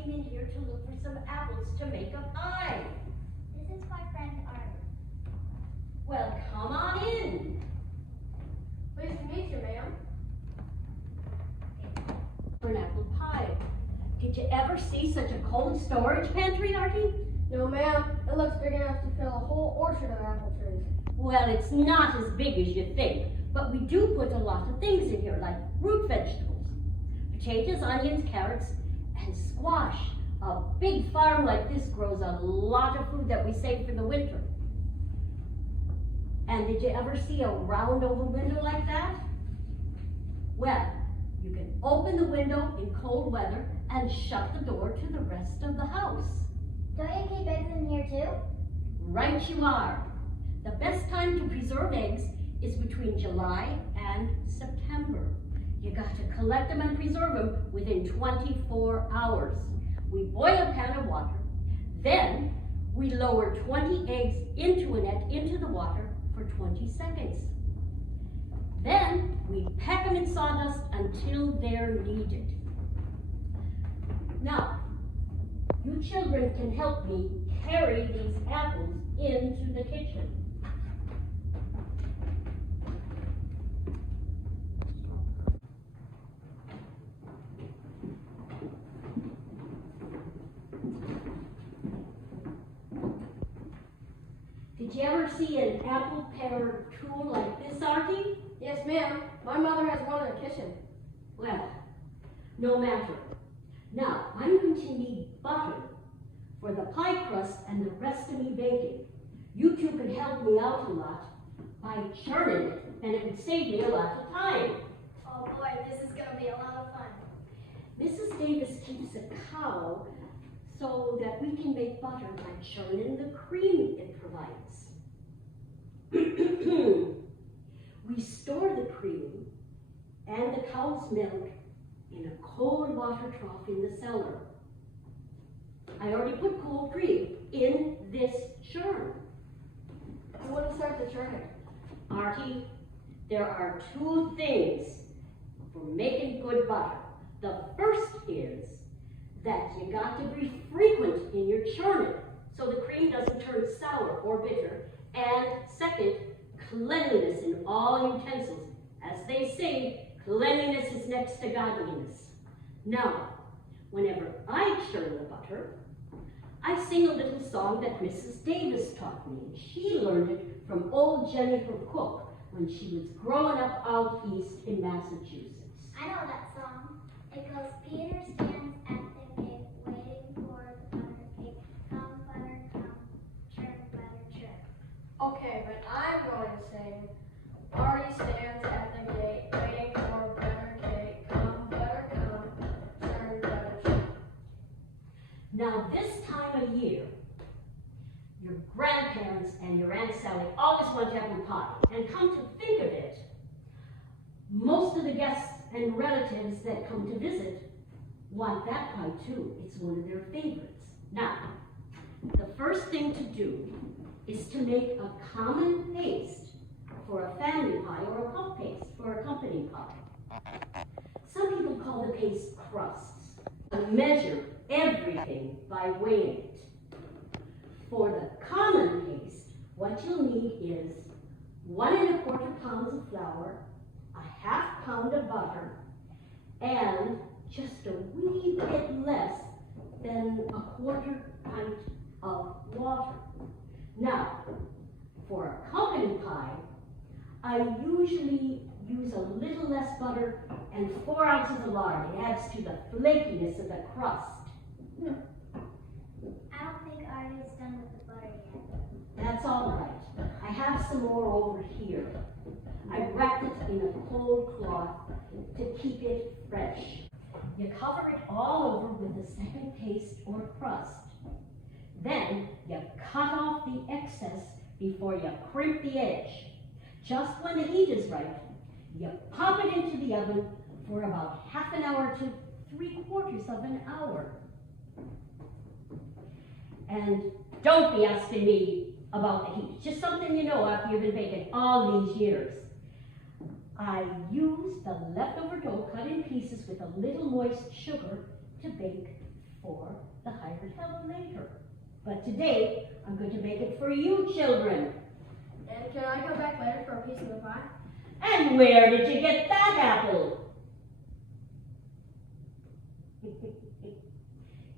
came in here to look for some apples to make a pie. This is my friend Artie. Well, come on in. Pleased to meet you, ma'am. For an apple pie. Did you ever see such a cold storage pantry, Artie? No, ma'am. It looks big enough to fill a whole orchard of apple trees. Well, it's not as big as you think, but we do put a lot of things in here, like root vegetables, potatoes, onions, carrots, and squash. A big farm like this grows a lot of food that we save for the winter. And did you ever see a round oval window like that? Well, you can open the window in cold weather and shut the door to the rest of the house. Don't you keep eggs in here too? Right you are. The best time to preserve eggs is between July and September. You got to collect them and preserve them within 24 hours. We boil a pan of water, then we lower 20 eggs into a net into the water for 20 seconds. Then we pack them in sawdust until they're needed. Now, you children can help me carry these apples into the kitchen. Did you ever see an apple parer tool like this, Artie? Yes, ma'am. My mother has one in the kitchen. Well, no matter. Now, I'm going to need butter for the pie crust and the rest of me baking. You two can help me out a lot by churning it, and it would save me a lot of time. Oh boy, this is gonna be a lot of fun. Mrs. Davis keeps a cow so that we can make butter by churning the cream it provides. We store the cream and the cow's milk in a cold water trough in the cellar. I already put cold cream in this churn. You wouldn't start the churning. Artie, there are two things for making good butter. The first is that you got to be frequent in your churning so the cream doesn't turn sour or bitter. And second, cleanliness in all utensils. As they say, cleanliness is next to godliness. Now, whenever I churn the butter, I sing a little song that Mrs. Davis taught me. She learned it from old Jennifer Cook when she was growing up out east in Massachusetts. I know that song. It goes, Peter stands at the gate, waiting for the butter cake. Come, butter, come, churn, butter, churn. Okay, but I'm going to sing, Artie stands at the gate, waiting for butter cake. Come, butter, come, churn, butter, churn. Now this time of year, your grandparents and your Aunt Sally always want apple pie. And come to think of it, most of the guests and relatives that come to visit want that pie too. It's one of their favorites. Now, the first thing to do is to make a common paste for a family pie or a puff paste for a company pie. Some people call the paste crusts. Measure everything by weighing it. For the common paste, what you'll need is 1 1/4 pounds of flour, a 1/2 pound of butter, and just a wee bit less than a 1/4 pint of water. Now, for a company pie, I usually use a little less butter and 4 ounces of lard. It adds to the flakiness of the crust. I don't think Artie's done with the butter yet. That's all right. I have some more over here. I wrapped it in a cold cloth to keep it fresh. You cover it all over with a second paste or crust. Then you cut off the excess before you crimp the edge. Just when the heat is right, you pop it into the oven for about 1/2 hour to 3/4 of an hour. And don't be asking me about the heat. It's just something you know after you've been baking all these years. I use the leftover dough cut in pieces with a little moist sugar to bake for the hired help later. But today, I'm going to make it for you children. And can I come back later for a piece of the pie? And where did you get that apple?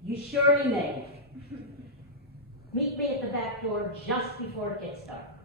You surely may. Meet me at the back door just before it gets dark.